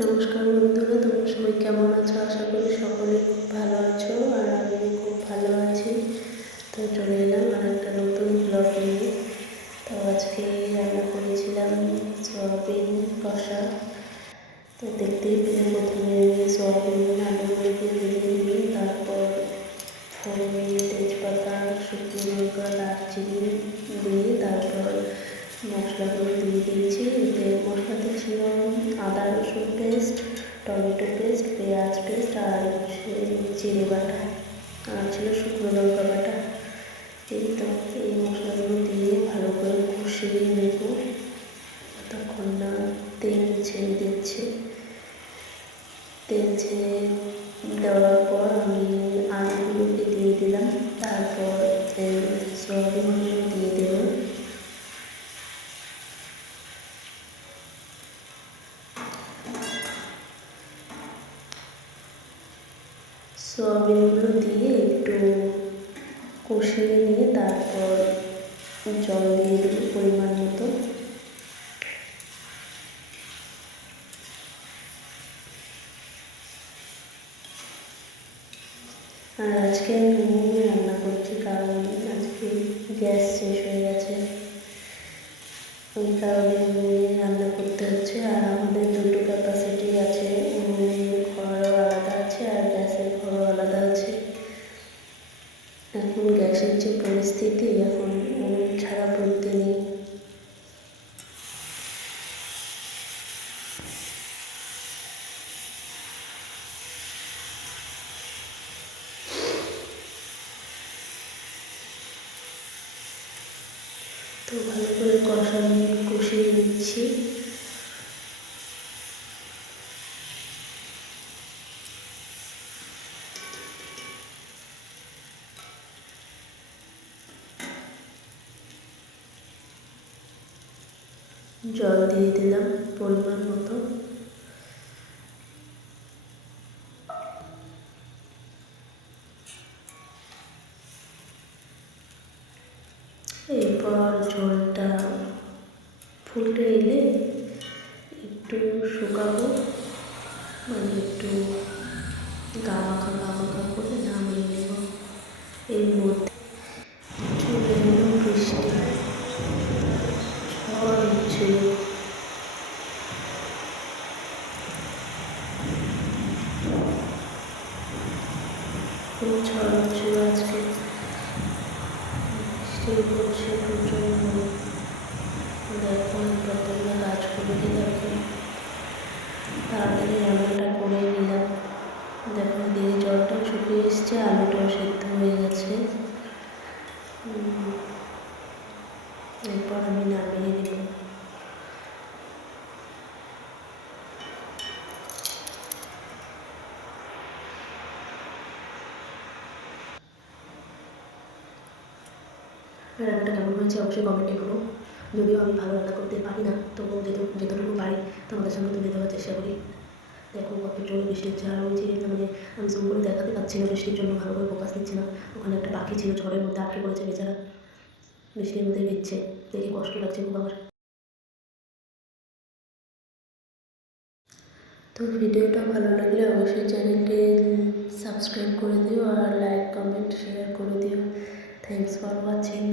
নমস্কার বন্ধুরা, তোমরা সবাই কেমন আছো? আশা করি সকলে খুব ভালো আছো আর আমি খুব ভালো আছি। তো চলে এলাম আর একটা নতুন ব্লগ নিয়ে। তো আজকে রান্না করেছিলাম সয়াবিন কষা। তো দেখতেই পেলে প্রথমে আমি সয়াবিন আলুগুলোকে ভেজে নিই, তারপর ফোড়নে তেজপাতা, শুকনো লঙ্কা, দারচিনি দিয়ে তারপর মশলাগুলো দিয়ে দিয়েছি। এতে মশলাতে ছিল আদা রসুন পেস্ট, টমেটো পেস্ট, পেঁয়াজ পেস্ট আর জিরে বাটা, আর ছিল শুকনো লঙ্কা বাটা। এই তো এই মশলাগুলো দিয়ে ভালো করে কষিয়ে নেব ততক্ষণ না তেল ছেড়ে দিচ্ছে। তেল ছেড়ে দেওয়ার পর আমি আলুগুলোকে দিয়ে দিলাম, তারপর সয়াবিনগুলো দিয়ে দেবো। সয়াবিনগুলো দিয়ে একটু কষিয়ে নিয়ে তারপর জল দিয়ে দেবো পরিমাণ মতো। আর আজকে আমি রান্না করছি কারণ আজকে গ্যাস শেষ হয়ে গেছে, ওই কারণে রান্না করতে হচ্ছে। আর আমাদের দুটো ক্যাপাসিটি আছে, উনুনের ঘরও আলাদা আছে আর গ্যাসের ঘরও আলাদা আছে। এখন গ্যাসের যে পরিস্থিতি, এখন উনুন ছাড়া বলতে নেই। তো ভালো করে কষিয়ে নিচ্ছি। জল দিয়ে দিলাম পরিমাণ মতো। এরপর ঝোলটা ফুটে এলে একটু শুকাবো, মানে একটু গা মাখা করে নামিয়ে নেব। এর মধ্যে চলে এলো বৃষ্টি, ঝড় হচ্ছিল। খুব ঝড় হচ্ছিল আজকে, বৃষ্টি পড়ছে প্রচণ্ড। দেখো প্রথমে গাছগুলোকে দেখো, তাড়াতাড়ি রান্নাটা করে নিলাম। দেখো দিয়ে জলটাও শুকিয়ে এসছে, আলুটাও সেদ্ধ হয়ে গেছে। এরপর আমি নামিয়ে নেব। রান্নাটা কেমন হয়েছে অবশ্যই কমেন্টে করো। যদিও আমি ভালো রান্না করতে পারি না, তবুও যতটুকু পারি তোমাদের সামনে তুলে দেওয়ার চেষ্টা করি। দেখো কত জোরে বৃষ্টি হচ্ছে, আর ওই যে মানে আমি জুম করে দেখাতে পারছি না, বৃষ্টির জন্য ভালো করে ফোকাস নিচ্ছে না। ওখানে একটা পাখি ছিল ঝড়ের মধ্যে আটকে পড়েছে বেচারা, বৃষ্টির মধ্যে ভিজছে, দেখে কষ্ট লাগছে খুব আমার। তো ভিডিওটা ভালো লাগলে অবশ্যই চ্যানেলকে সাবস্ক্রাইব করে দিও আর লাইক কমেন্ট শেয়ার করে দিও। Thanks for watching.